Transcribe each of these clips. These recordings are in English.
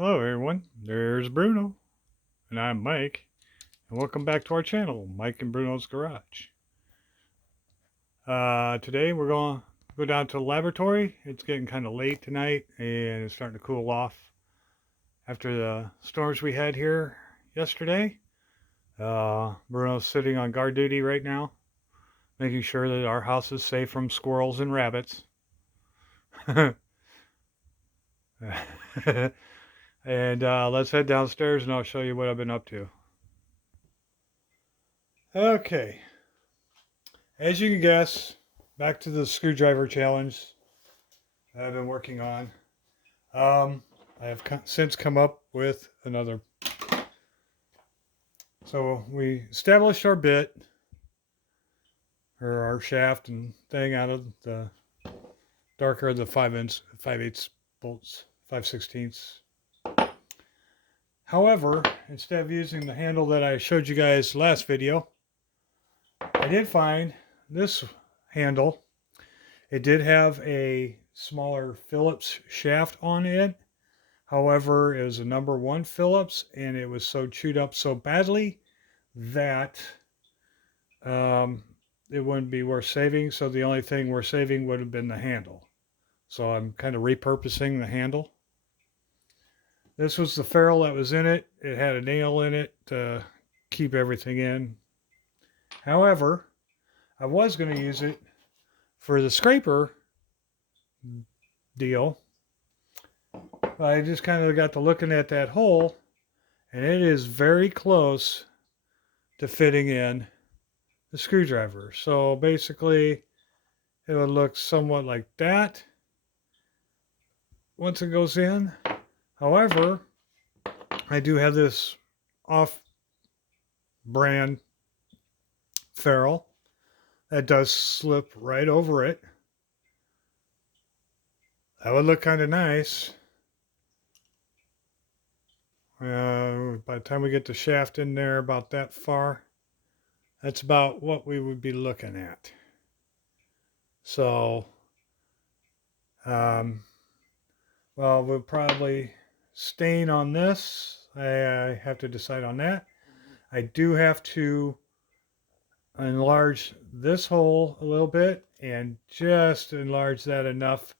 Hello everyone, there's Bruno, and I'm Mike, and welcome back to our channel, Mike and Bruno's Garage. Today we're going to go down to the laboratory. It's getting kind of late tonight, and it's starting to cool off after the storms we had here yesterday. Bruno's sitting on guard duty right now, making sure that our house is safe from squirrels and rabbits. And let's head downstairs and I'll show you what I've been up to. Okay, as you can guess, back to the screwdriver challenge that I've been working on. I have since come up with another. So we established our bit, or our shaft and thing out of the darker the 5/8 bolts, 5/16. However, instead of using the handle that I showed you guys last video, I did find this handle. It did have a smaller Phillips shaft on it. However, it was a number 1 Phillips, and it was so chewed up so badly that it wouldn't be worth saving. So the only thing we're saving would have been the handle. So I'm kind of repurposing the handle. This was the ferrule that was in it. It had a nail in it to keep everything in. However, I was going to use it for the scraper deal. I just kind of got to looking at that hole, and it is very close to fitting in the screwdriver. So basically, it would look somewhat like that once it goes in. However, I do have this off-brand ferrule that does slip right over it. That would look kind of nice. By the time we get the shaft in there about that far, that's about what we would be looking at. So, well, we'll probably stain on this. I have to decide on that. I do have to enlarge this hole a little bit and just enlarge that enough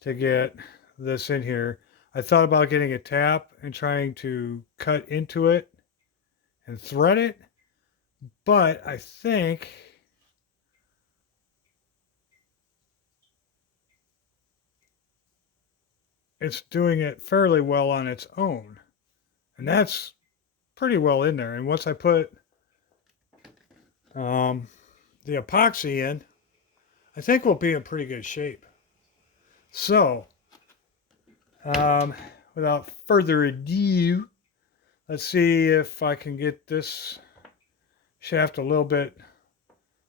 to get this in here. I thought about getting a tap and trying to cut into it and thread it, but I think it's doing it fairly well on its own, and that's pretty well in there. And once I put the epoxy in, I think we'll be in pretty good shape. So without further ado, let's see if I can get this shaft a little bit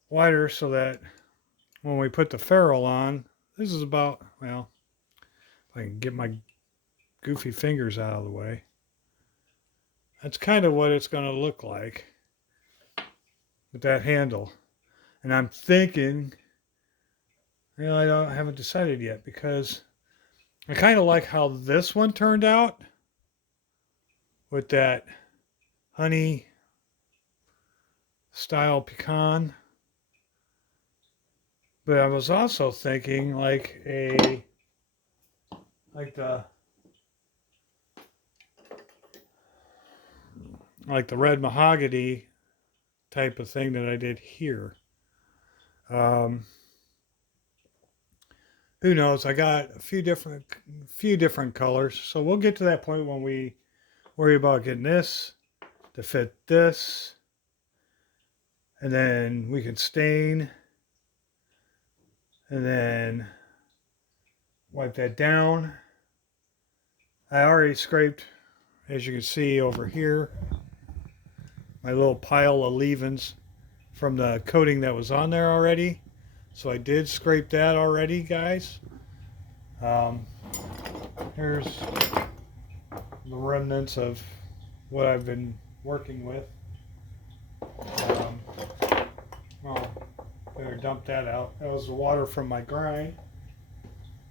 wider so that when we put the ferrule on, this is about, well, if I can get my goofy fingers out of the way, that's kind of what it's going to look like with that handle. And I'm thinking, I haven't decided yet, because I kind of like how this one turned out with that honey style pecan. But I was also thinking like the red mahogany type of thing that I did here. Who knows? I got a few different colors, so we'll get to that point when we worry about getting this to fit this, and then we can stain and then wipe that down. I already scraped, as you can see over here, my little pile of leavings from the coating that was on there already. So I did scrape that already, guys. Here's the remnants of what I've been working with. Well, better dump that out. That was the water from my grind.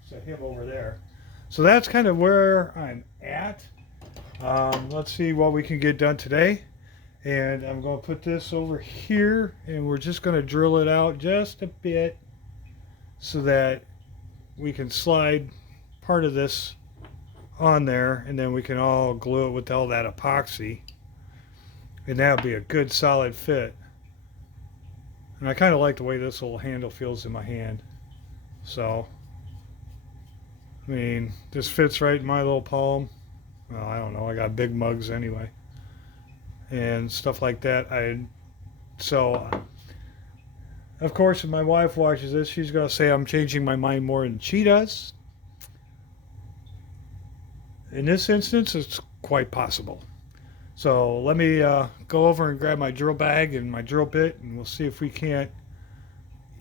Set him over there. So that's kind of where I'm at. Let's see what we can get done today. And I'm going to put this over here, and we're just going to drill it out just a bit so that we can slide part of this on there, and then we can all glue it with all that epoxy, and that'll be a good solid fit. And I kind of like the way this little handle feels in my hand. So, I mean, this fits right in my little palm. Well, I don't know, I got big mugs anyway and stuff like that. So of course if my wife watches this, she's going to say I'm changing my mind more than she does. In this instance, it's quite possible. So let me go over and grab my drill bag and my drill bit, and we'll see if we can't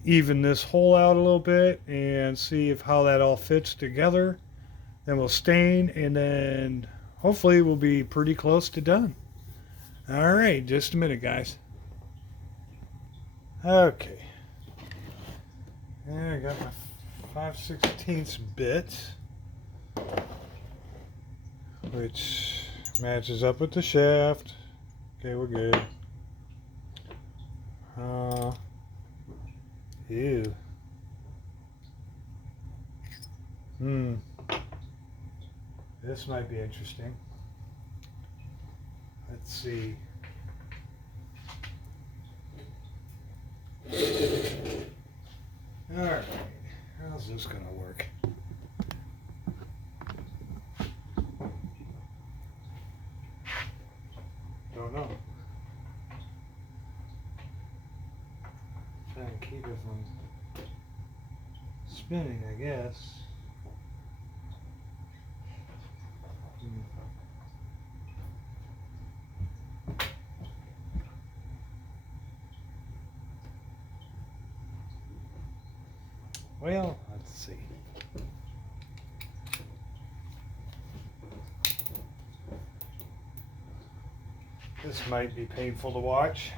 even this hole out a little bit and see if how that all fits together. Then we'll stain, and then hopefully we'll be pretty close to done. All right, just a minute, guys. Okay. Yeah, I got my 5/16 bit, which matches up with the shaft. Okay, we're good. Ew. This might be interesting. Let's see. All right, how's this gonna work? Don't know. Try and keep it from spinning, I guess. Well, let's see. This might be painful to watch.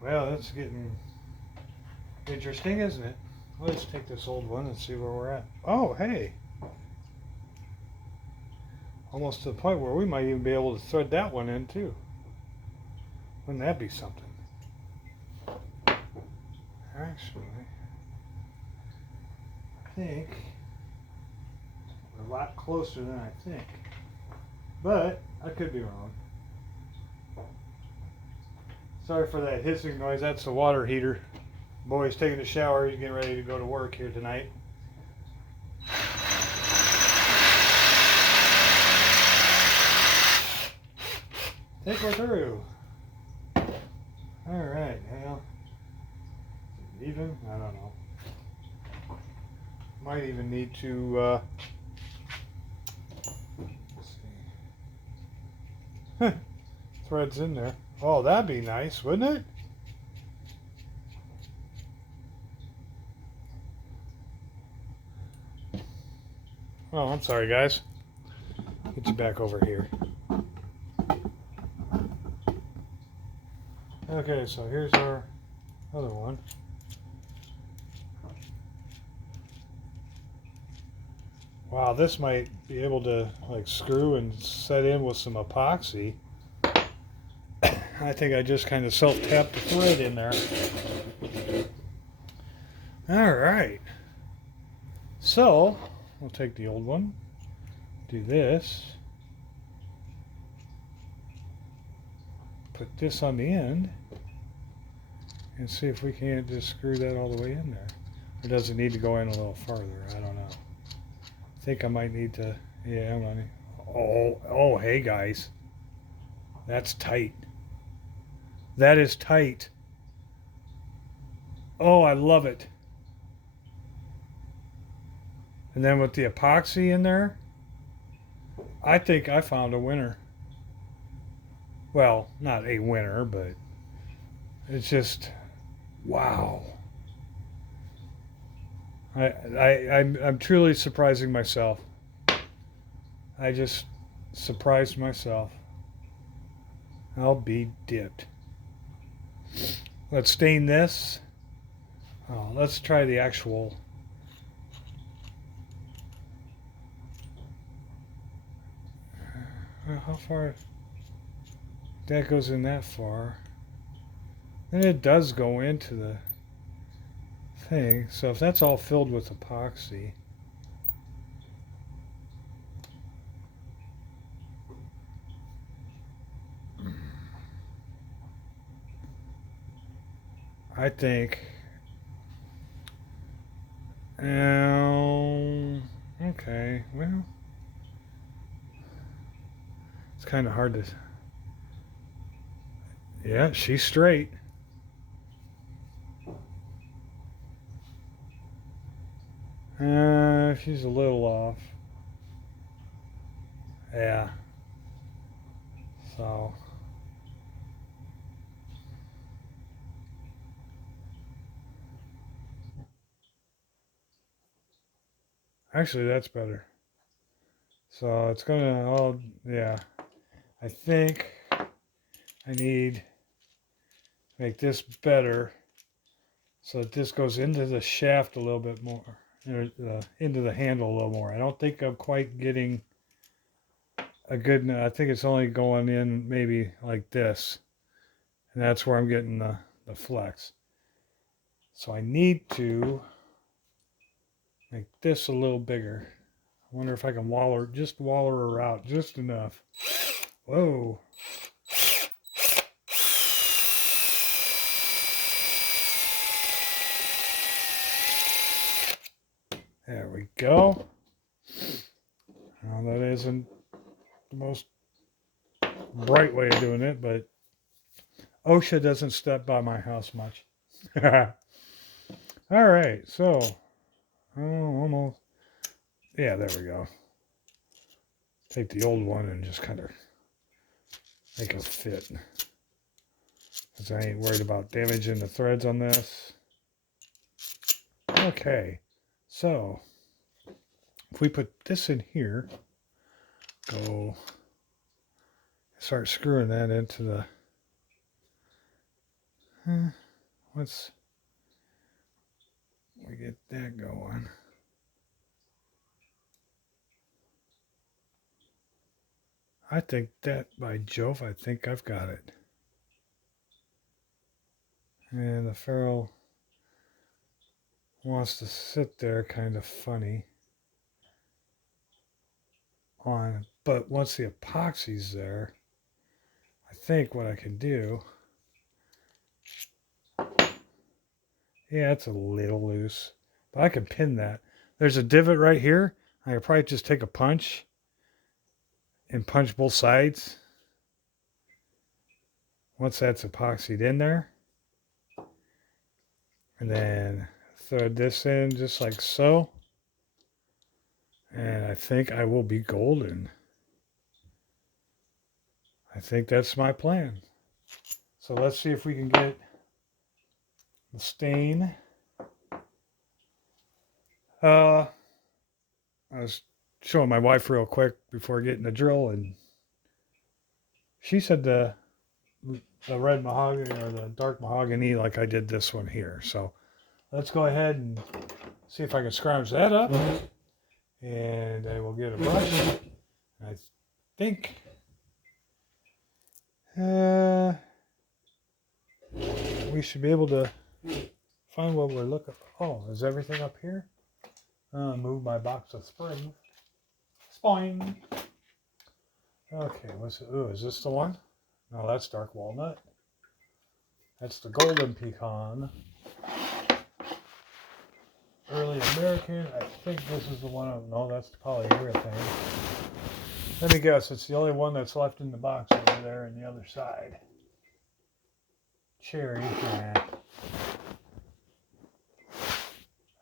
Well, that's getting interesting, isn't it? Let's take this old one and see where we're at. Oh, hey. Almost to the point where we might even be able to thread that one in too. Wouldn't that be something? Actually, I think we're a lot closer than I think. But I could be wrong. Sorry for that hissing noise. That's the water heater. Boy's taking a shower. He's getting ready to go to work here tonight. Think we're through. All right. Well, even? I don't know. Might even need to. Let's see. Threads in there. Oh, that'd be nice, wouldn't it? Oh, I'm sorry, guys. Get you back over here. Okay, so here's our other one. Wow, this might be able to like screw and set in with some epoxy. I think I just kind of self-tapped the thread in there. All right. So, we'll take the old one, do this, put this on the end, and see if we can't just screw that all the way in there. Or does it need to go in a little farther? I don't know. I think I might need to, yeah, I'm on. Oh, hey guys. That's tight. That is tight. Oh, I love it. And then with the epoxy in there, I think I found a winner. Well, not a winner, but it's just, wow. I'm truly surprising myself. I just surprised myself. I'll be dipped. Let's stain this. Oh, let's try the actual. How far? That goes in that far. And it does go into the thing. So if that's all filled with epoxy. I think. Okay. Well, it's kind of hard to. Yeah, she's straight. She's a little off. Yeah. So. Actually, that's better. So it's gonna all. Yeah. I think I need to make this better so that this goes into the shaft a little bit more. Or, into the handle a little more. I don't think I'm quite getting a good. I think it's only going in maybe like this. And that's where I'm getting the flex. So I need to make this a little bigger. I wonder if I can waller her out just enough. Whoa. There we go. Now that isn't the most bright way of doing it, but OSHA doesn't step by my house much. All right, so almost. Yeah, there we go. Take the old one and just kind of make it fit. Because I ain't worried about damaging the threads on this. Okay, so if we put this in here, go start screwing that into the. Let's we get that going. I think that, by Jove, I think I've got it. And the ferrule wants to sit there kind of funny on, but once the epoxy's there, I think what I can do, yeah, it's a little loose, but I can pin that. There's a divot right here. I could probably just take a punch and punch both sides. Once that's epoxied in there, and then thread this in just like so. And I think I will be golden. I think that's my plan. So let's see if we can get the stain. I was showing my wife real quick before getting the drill, and she said the red mahogany or the dark mahogany like I did this one here. So let's go ahead and see if I can scrounge that up. And I will get a brush. I think we should be able to find what we're looking for. Oh, is everything up here? Move my box of spring. Spoing. Okay, what's it? Ooh, is this the one? No, that's dark walnut. That's the golden pecan. Early American. I think this is the one. No, that's the polyurethane. Let me guess. It's the only one that's left in the box over there on the other side. Cherry. Yeah.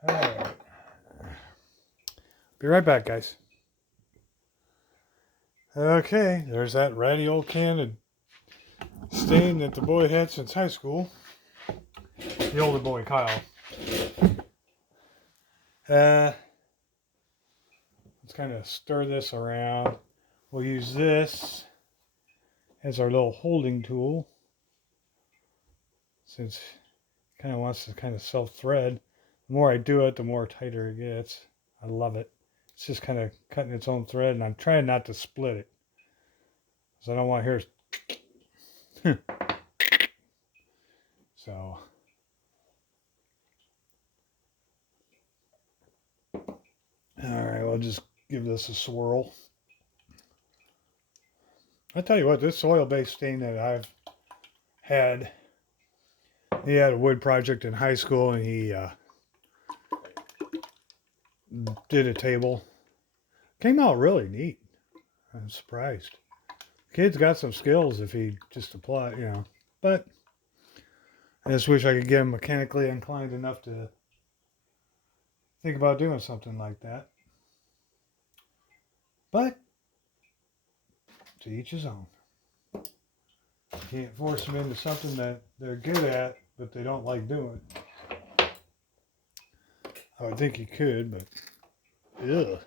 All right. Be right back, guys. Okay, there's that ratty old can of stain that the boy had since high school. The older boy, Kyle. Let's kind of stir this around. We'll use this as our little holding tool, since it kind of wants to kind of self-thread. The more I do it, the more tighter it gets. I love it. It's just kind of cutting its own thread, and I'm trying not to split it, because I don't want to hear so. All right, we'll just give this a swirl. I tell you what, this oil-based stain that I've had, he had a wood project in high school, and he did a table. Came out really neat. I'm surprised. Kid's got some skills if he just apply, you know. But I just wish I could get him mechanically inclined enough to think about doing something like that. But to each his own. You can't force them into something that they're good at, but they don't like doing. I would think you could, but ugh.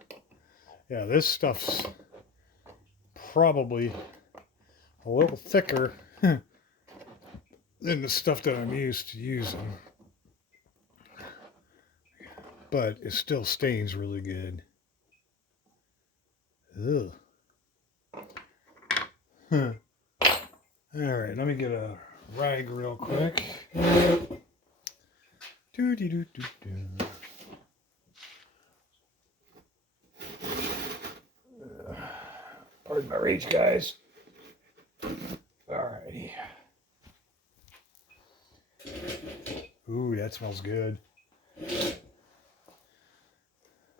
Yeah, this stuff's probably a little thicker than the stuff that I'm used to using. But it still stains really good. Ugh. Huh. All right, let me get a rag real quick. Doo-dee-doo-doo-doo. Pardon my rage, guys. Alrighty. Ooh, that smells good.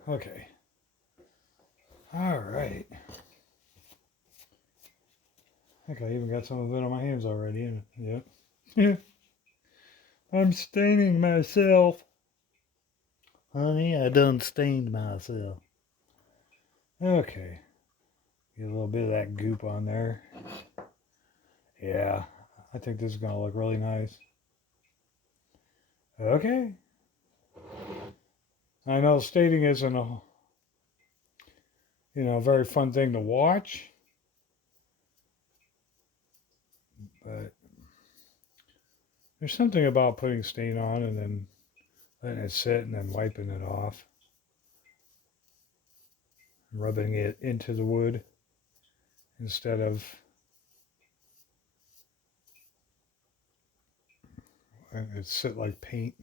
Okay. Alright. I think I even got some of it on my hands already. Yep. Yeah. I'm staining myself. Honey, I done stained myself. Okay. Get a little bit of that goop on there. Yeah. I think this is going to look really nice. Okay. I know staining isn't a, very fun thing to watch. But there's something about putting stain on and then letting it sit and then wiping it off. Rubbing it into the wood instead of it sit like paint.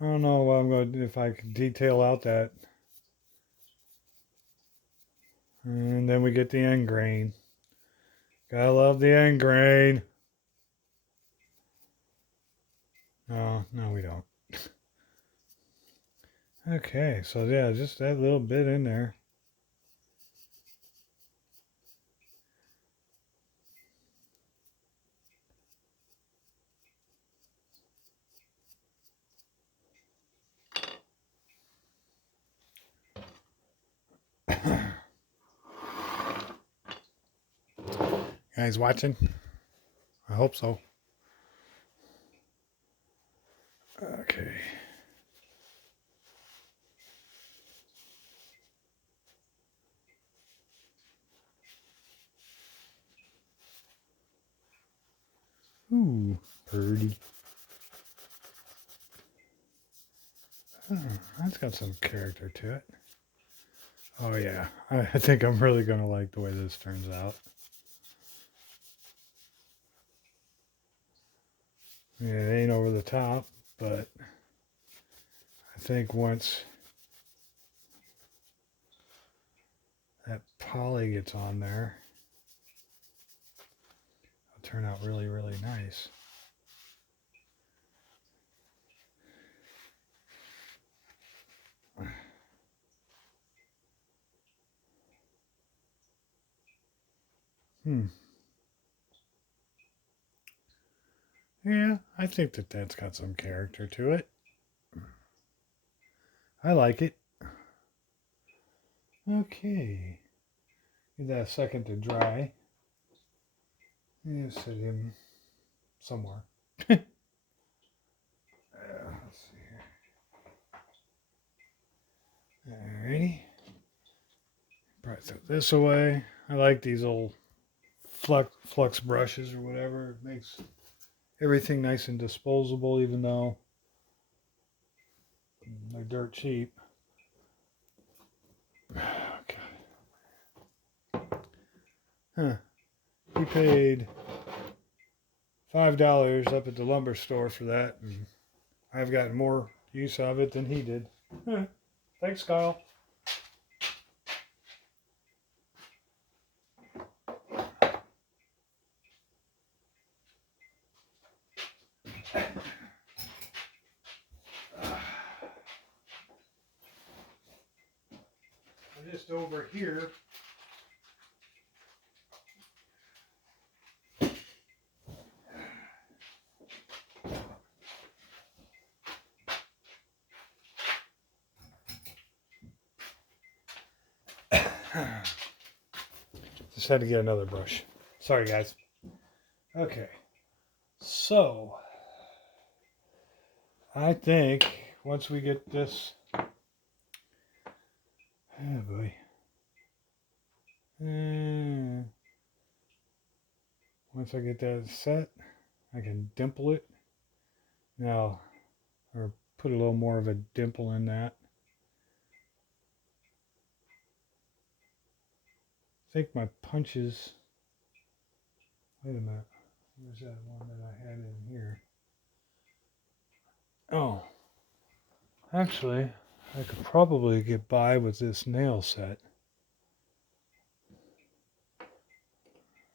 I don't know what I'm going to do, if I can detail out that. And then we get the end grain. Gotta love the end grain. No, we don't. Okay, so yeah, just that little bit in there. Guys watching? I hope so. Okay. Ooh, pretty. Oh, that's got some character to it. Oh yeah, I think I'm really going to like the way this turns out. Yeah, it ain't over the top, but I think once that poly gets on there, it'll turn out really, really nice. Yeah, I think that's got some character to it. I like it. Okay. Give that a second to dry. Yeah, set him somewhere. Let's I throw this away. I like these old flux brushes or whatever. It makes everything nice and disposable, even though they're dirt cheap. Okay. Huh. He paid $5 up at the lumber store for that, and I've gotten more use out of it than he did. Thanks, Kyle. I'm just over here. Just had to get another brush. Sorry, guys. Okay. So, I think once we get this... Oh, boy. Once I get that set, I can dimple it. Now, or put a little more of a dimple in that. I think my punches... Wait a minute. Where's that one that I had in here? Oh. Actually, I could probably get by with this nail set.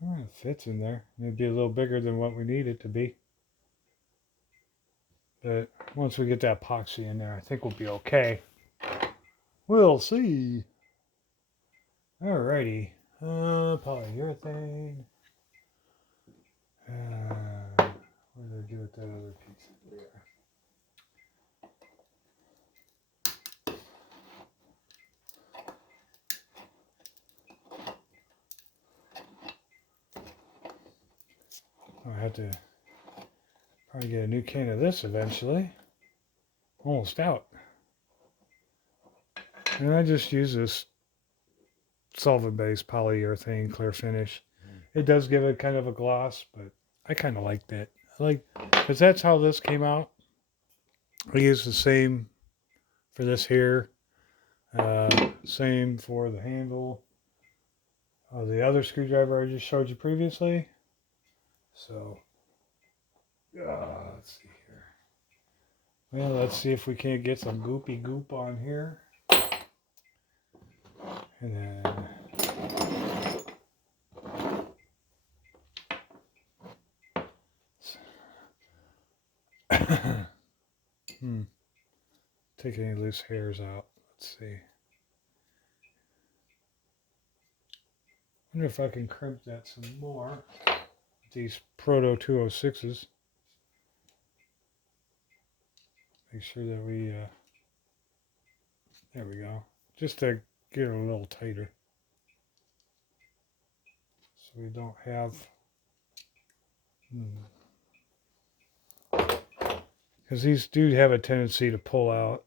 Oh, it fits in there. It'd be a little bigger than what we need it to be. But once we get that epoxy in there, I think we'll be okay. We'll see. Alrighty. Polyurethane. What did I do with that other piece? There. I have to probably get a new can of this eventually. Almost out. And I just use this solvent-based polyurethane clear finish. It does give it kind of a gloss, but I kind of like that. I like, because that's how this came out. I use the same for this here. Same for the handle of the other screwdriver I just showed you previously. So, let's see here. Well, let's see if we can't get some goopy goop on here. And then take any loose hairs out. Let's see. Wonder if I can crimp that some more with these Proto 206s. Make sure that we there we go. Just to get it a little tighter, so we don't have because these do have a tendency to pull out.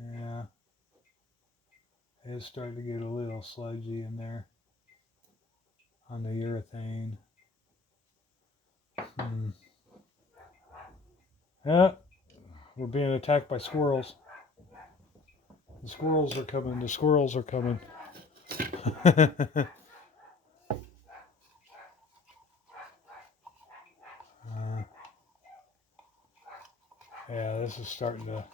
Yeah, it's starting to get a little sludgy in there on the urethane. Yeah, we're being attacked by squirrels. The squirrels are coming. The squirrels are coming. Yeah, this is starting to...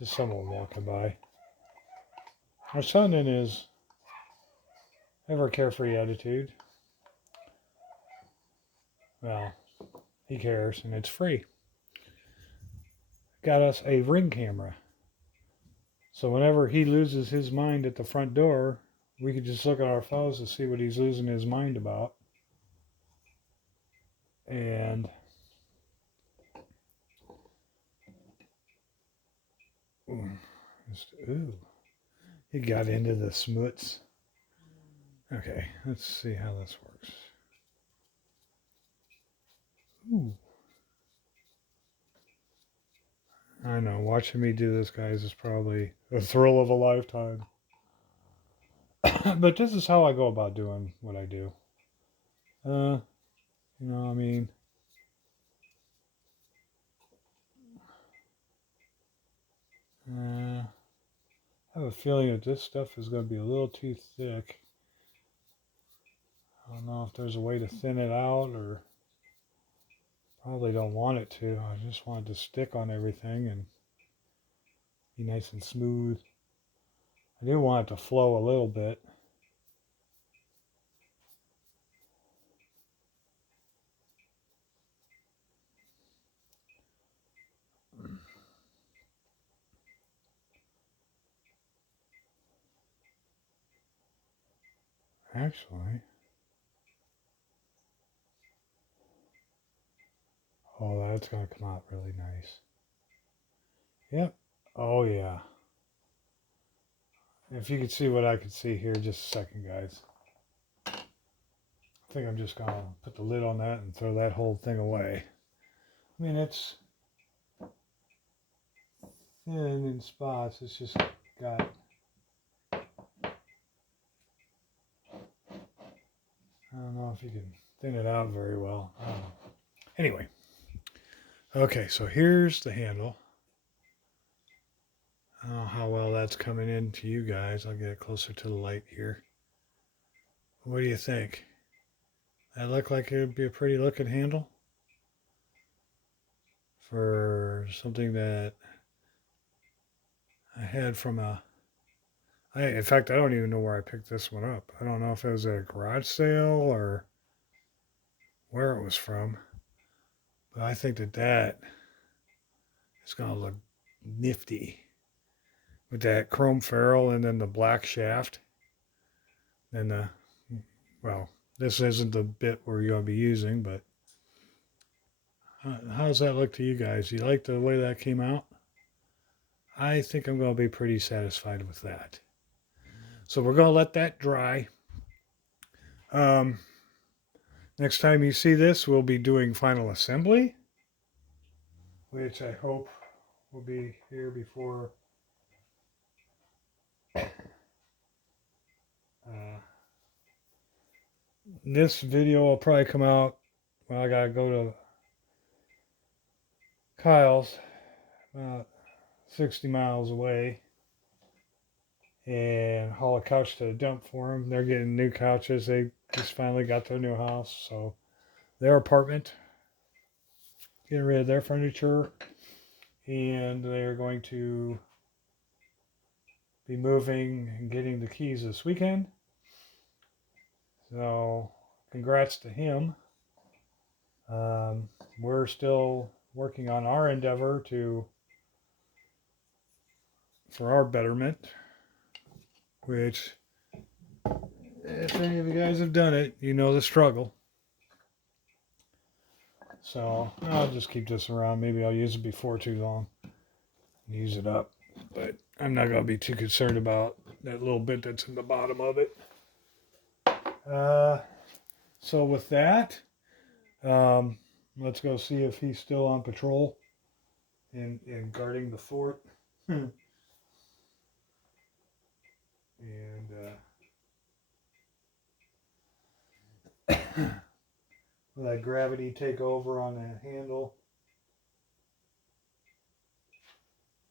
just someone walking by. Our son, in his ever carefree attitude, well, he cares and it's free. Got us a Ring camera. So whenever he loses his mind at the front door, we could just look at our phones to see what he's losing his mind about. And ooh, he got into the smuts. Okay, let's see how this works. Ooh, I know, watching me do this, guys, is probably the thrill of a lifetime. But this is how I go about doing what I do. You know, I mean, I have a feeling that this stuff is going to be a little too thick. I don't know if there's a way to thin it out, or probably don't want it to. I just want it to stick on everything and be nice and smooth. I do want it to flow a little bit. Actually, oh, that's going to come out really nice. Yep. Oh, yeah. If you could see what I could see here, just a second, guys. I think I'm just going to put the lid on that and throw that whole thing away. I mean, it's thin in spots. It's just got... I don't know if you can thin it out very well. I don't know. Anyway. Okay, so here's the handle. I don't know how well that's coming in to you guys. I'll get it closer to the light here. What do you think? That look like it would be a pretty looking handle for something that I had from in fact, I don't even know where I picked this one up. I don't know if it was at a garage sale or where it was from. But I think that is going to look nifty with that chrome ferrule and then the black shaft. And well, this isn't the bit we're going to be using, but how does that look to you guys? You like the way that came out? I think I'm going to be pretty satisfied with that. So we're going to let that dry. Next time you see this, we'll be doing final assembly, which I hope will be here before this video will probably come out. Well, I got to go to Kyle's, about 60 miles away, and haul a couch to the dump for them. They're getting new couches. They just finally got their new house, so their apartment, getting rid of their furniture, and they're going to be moving and getting the keys this weekend. So congrats to him. We're still working on our endeavor for our betterment, which, if any of you guys have done it, you know the struggle. So I'll just keep this around. Maybe I'll use it before too long. Use it up. But I'm not going to be too concerned about that little bit that's in the bottom of it. So with that, let's go see if he's still on patrol and guarding the fort. And let gravity take over on that handle.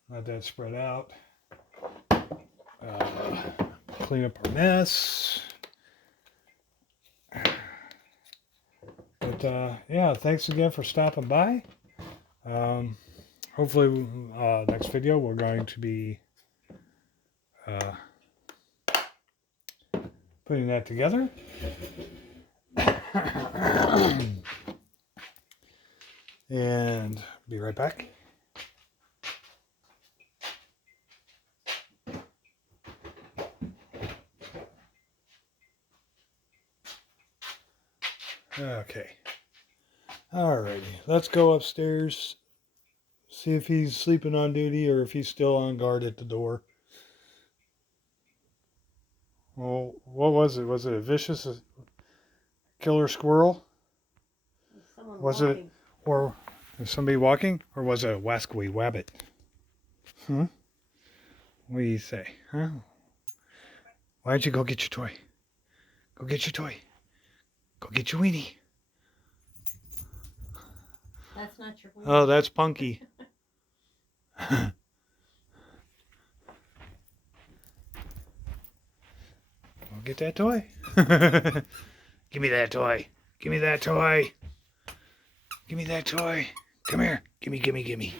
Let that spread out. Clean up our mess. But yeah, thanks again for stopping by. Hopefully, next video we're going to be putting that together. And be right back. Okay. Alrighty. Let's go upstairs. See if he's sleeping on duty or if he's still on guard at the door. Well, what was it? Was it a vicious killer squirrel? Was it, or was somebody walking, or was it a wascally wabbit? Huh? What do you say? Huh? Why don't you go get your toy? Go get your toy. Go get your weenie. That's not your weenie. Oh, that's Punky. Go get that toy. Give me that toy. Give me that toy. Give me that toy. Come here. Gimme, gimme, gimme.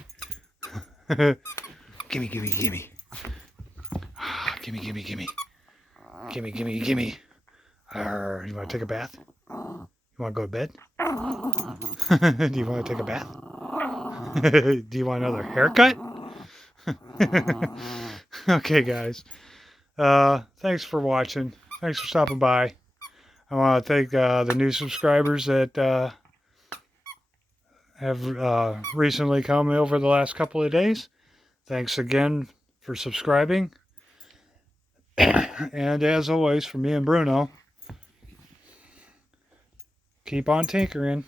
Gimme, gimme, gimme. Gimme, gimme, gimme. Gimme, gimme, gimme. You want to take a bath? You want to go to bed? Do you want to take a bath? Do you want another haircut? Okay, guys. Thanks for watching. Thanks for stopping by. I want to thank the new subscribers that have recently come over the last couple of days. Thanks again for subscribing. And as always, for me and Bruno, keep on tinkering.